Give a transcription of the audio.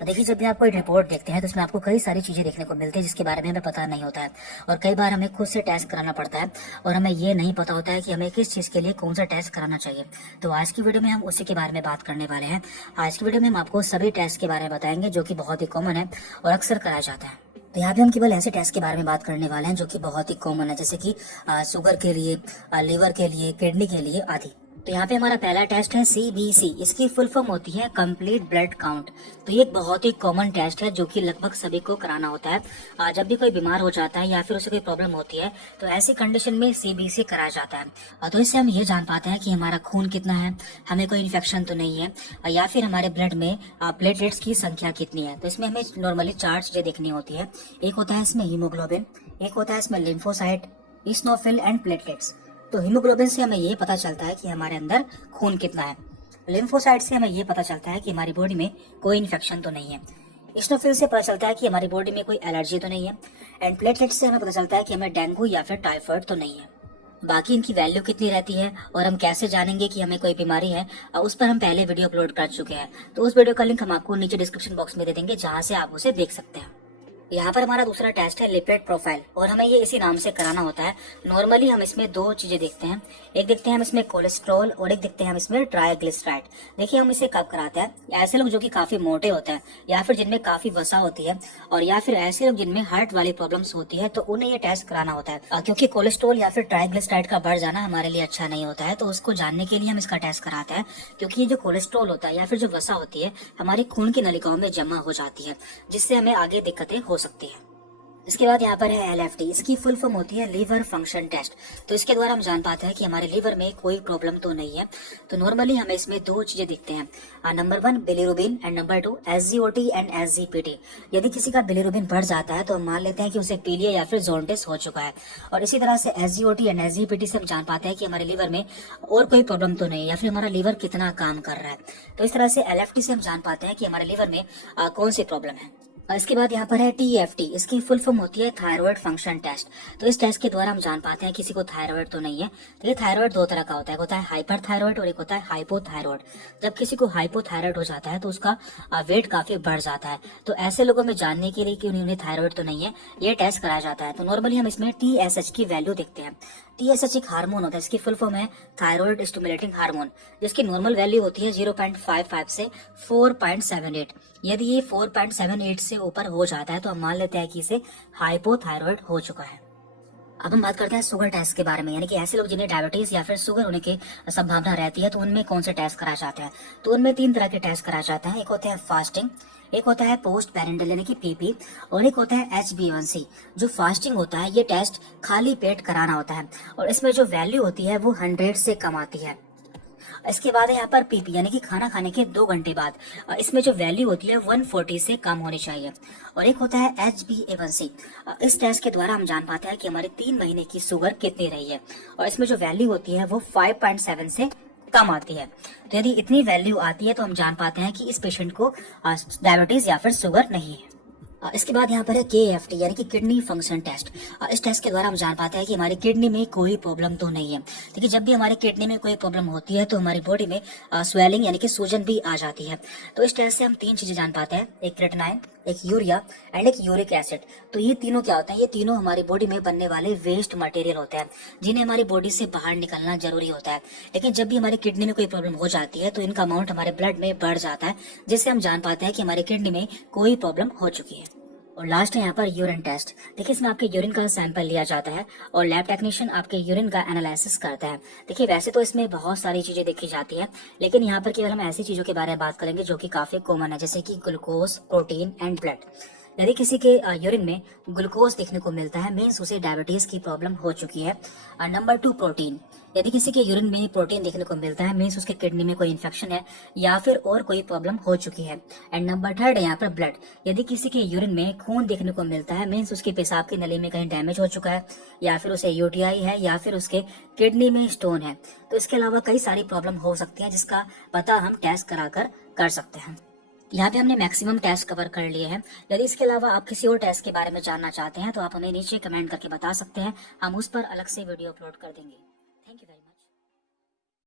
देखिए, जब भी आप कोई रिपोर्ट देखते हैं तो उसमें आपको कई सारी चीजें देखने को मिलती है जिसके बारे में हमें पता नहीं होता है। और कई बार हमें खुद से टेस्ट कराना पड़ता है और हमें ये नहीं पता होता है कि हमें किस चीज के लिए कौन सा टेस्ट कराना चाहिए। तो आज की वीडियो में हम उसी के बारे में बात करने वाले हैं। आज की वीडियो में हम आपको सभी टेस्ट के बारे में बताएंगे जो कि बहुत ही कॉमन है और अक्सर कराया जाता है। तो यहाँ पे हम केवल ऐसे टेस्ट के बारे में बात करने वाले हैं जो कि बहुत ही कॉमन है, जैसे कि शुगर के लिए, लीवर के लिए, किडनी के लिए आदि। तो यहाँ पे हमारा पहला टेस्ट है CBC। इसकी फुल फॉर्म होती है कंप्लीट ब्लड काउंट। तो ये एक बहुत ही कॉमन टेस्ट है जो कि लगभग सभी को कराना होता है। जब भी कोई बीमार हो जाता है या फिर उसे कोई प्रॉब्लम होती है तो ऐसी कंडीशन में CBC कराया जाता है। तो इससे हम ये जान पाते हैं कि हमारा खून कितना है, हमें कोई इन्फेक्शन तो नहीं है, या फिर हमारे ब्लड में प्लेटलेट्स की संख्या कितनी है। तो इसमें हमें नॉर्मली 4 चीजें देखनी होती है। एक होता है इसमें हीमोग्लोबिन, एक होता है इसमें लिम्फोसाइट, इस्नोफिल एंड प्लेटलेट्स। तो हीमोग्लोबिन से हमें ये पता चलता है कि हमारे अंदर खून कितना है। लिम्फोसाइट से हमें ये पता चलता है कि हमारी बॉडी में कोई इन्फेक्शन तो नहीं है। इस्नोफिल से पता चलता है कि हमारी बॉडी में कोई एलर्जी तो नहीं है। एंड प्लेटलेट से हमें पता चलता है कि हमें डेंगू या फिर टाइफाइड तो नहीं है। बाकी इनकी वैल्यू कितनी रहती है और हम कैसे जानेंगे कि हमें कोई बीमारी है, उस पर हम पहले वीडियो अपलोड कर चुके हैं। तो उस वीडियो का लिंक हम आपको नीचे डिस्क्रिप्शन बॉक्स में दे देंगे, जहां से आप उसे देख सकते हैं। यहाँ पर हमारा दूसरा टेस्ट है लिपिड प्रोफाइल और हमें ये इसी नाम से कराना होता है। नॉर्मली हम इसमें 2 चीजें देखते हैं। एक देखते हैं हम इसमें कोलेस्ट्रॉल और एक देखते हैं हम इसमें ट्राइग्लिसराइड। देखिए, हम इसे कब कराते हैं? ऐसे लोग जो कि काफी मोटे होते हैं या फिर जिनमें काफी वसा होती है, और या फिर ऐसे लोग जिनमें हार्ट वाली प्रॉब्लम्स होती है, तो उन्हें ये टेस्ट कराना होता है। क्योंकि कोलेस्ट्रॉल या फिर ट्राइग्लिसराइड का बढ़ जाना हमारे लिए अच्छा नहीं होता है, तो उसको जानने के लिए हम इसका टेस्ट कराते हैं। क्योंकि ये जो कोलेस्ट्रॉल होता है या फिर जो वसा होती है हमारी खून की नलिकाओं में जमा हो जाती है, जिससे हमें आगे दिक्कतें हो सकती है। इसके बाद यहाँ पर है LFT। इसकी फुल फॉर्म होती है लीवर फंक्शन टेस्ट। तो इसके द्वारा हम जान पाते हैं कि हमारे लीवर में कोई प्रॉब्लम तो नहीं है। तो नॉर्मली हमें इसमें 2 चीजें दिखते हैं। Number 1 bilirubin and number 2 SGOT and SGPT। यदि किसी का बिलिरुबिन बढ़ जाता है तो हम मान लेते हैं कि उसे पीलिया या फिर जॉन्डिस हो चुका है। और इसी तरह से SGOT एंड SGPT से हम जान पाते हैं कि हमारे लीवर में और कोई प्रॉब्लम तो नहीं है या फिर हमारा लीवर कितना काम कर रहा है। तो इस तरह से LFT से हम जान पाते हैं कि हमारे लीवर में कौन सी प्रॉब्लम है। इसके बाद यहाँ पर है TFT। इसकी फुल फॉर्म होती है थायराइड फंक्शन टेस्ट। तो इस टेस्ट के द्वारा हम जान पाते हैं किसी को थायराइड तो नहीं है। तो ये थायराइड 2 तरह का होता है, एक होता है हाइपर थायराइड और एक होता है हाइपोथायराइड। जब किसी को हाइपोथायराइड हो जाता है तो उसका वेट काफी बढ़ जाता है। तो ऐसे लोगों में जानने के लिए कि उन्हें थायराइड तो नहीं है, ये टेस्ट कराया जाता है। तो नॉर्मली हम इसमें TSH की वैल्यू देखते हैं। TSH एक हार्मोन होता है, इसकी फुल फॉर्म है थायराइड स्टिमुलेटिंग हार्मोन, जिसकी नॉर्मल वैल्यू होती है 0.55 से 4.78। यदि ये 4.78 से ऊपर हो जाता है तो हम मान लेते हैं कि इसे हाइपोथायराइड हो चुका है। अब हम बात करते हैं शुगर टेस्ट के बारे में, यानी कि ऐसे लोग जिन्हें डायबिटीज या फिर शुगर होने की संभावना रहती है तो उनमें कौन से टेस्ट कराए जाते हैं। तो उनमें 3 तरह के टेस्ट कराए जाते हैं। एक होता है फास्टिंग, एक होता है पोस्ट पैरेंटल यानी कि PP, और एक होता है HbA1c। जो फास्टिंग होता है ये टेस्ट खाली पेट कराना होता है और इसमें जो वैल्यू होती है वो 100 से कम आती है। इसके बाद है यहाँ पर PP यानी कि खाना खाने के 2 घंटे बाद। इसमें जो वैल्यू होती है 140 से कम होनी चाहिए। और एक होता है HbA1c। इस टेस्ट के द्वारा हम जान पाते हैं कि हमारे 3 महीने की शुगर कितनी रही है, और इसमें जो वैल्यू होती है वो 5.7 से कम आती है। तो यदि इतनी वैल्यू आती है तो हम जान पाते हैं कि इस पेशेंट को डायबिटीज या फिर शुगर नहीं है। इसके बाद यहाँ पर है KFT यानी कि किडनी फंक्शन टेस्ट। इस टेस्ट के द्वारा हम जान पाते हैं कि हमारी किडनी में कोई प्रॉब्लम तो नहीं है। देखिए, जब भी हमारी किडनी में कोई प्रॉब्लम होती है तो हमारी बॉडी में स्वेलिंग यानी कि सूजन भी आ जाती है। तो इस टेस्ट से हम 3 चीजें जान पाते हैं, एक क्रेटिनाइन, एक यूरिया एंड एक यूरिक एसिड। तो ये तीनों क्या होते हैं? ये तीनों हमारी बॉडी में बनने वाले वेस्ट मटेरियल होते हैं जिन्हें हमारी बॉडी से बाहर निकलना जरूरी होता है। लेकिन जब भी हमारी किडनी में कोई प्रॉब्लम हो जाती है तो इनका अमाउंट हमारे ब्लड में बढ़ जाता है, जिससे हम जान पाते हैं कि हमारी किडनी में कोई प्रॉब्लम हो चुकी है। और लास्ट है यहाँ पर यूरिन टेस्ट। देखिए, इसमें आपके यूरिन का सैंपल लिया जाता है और लैब टेक्नीशियन आपके यूरिन का एनालिसिस करता है। देखिए, वैसे तो इसमें बहुत सारी चीजें देखी जाती है, लेकिन यहाँ पर केवल हम ऐसी चीजों के बारे में बात करेंगे जो कि काफी कॉमन है, जैसे कि ग्लूकोज, प्रोटीन एंड ब्लड। यदि किसी के यूरिन में ग्लूकोज देखने को मिलता है, मीन्स उसे डायबिटीज की प्रॉब्लम हो चुकी है। Number 2 protein. यदि किसी के यूरिन में प्रोटीन देखने को मिलता है, मीन्स उसके किडनी में कोई इन्फेक्शन है या फिर और कोई प्रॉब्लम हो चुकी है। एंड नंबर 3 है यहाँ पर ब्लड। यदि किसी के यूरिन में खून देखने को मिलता है, मीन्स उसकी पेशाब की नली में कहीं डैमेज हो चुका है, या फिर उसे UTI है, या फिर उसके किडनी में स्टोन है। तो इसके अलावा कई सारी प्रॉब्लम हो सकती है जिसका पता हम टेस्ट कराकर कर सकते हैं। यहाँ पे हमने मैक्सिमम टेस्ट कवर कर लिए हैं। यदि इसके अलावा आप किसी और टेस्ट के बारे में जानना चाहते हैं तो आप हमें नीचे कमेंट करके बता सकते हैं, हम उस पर अलग से वीडियो अपलोड कर देंगे। Thank you.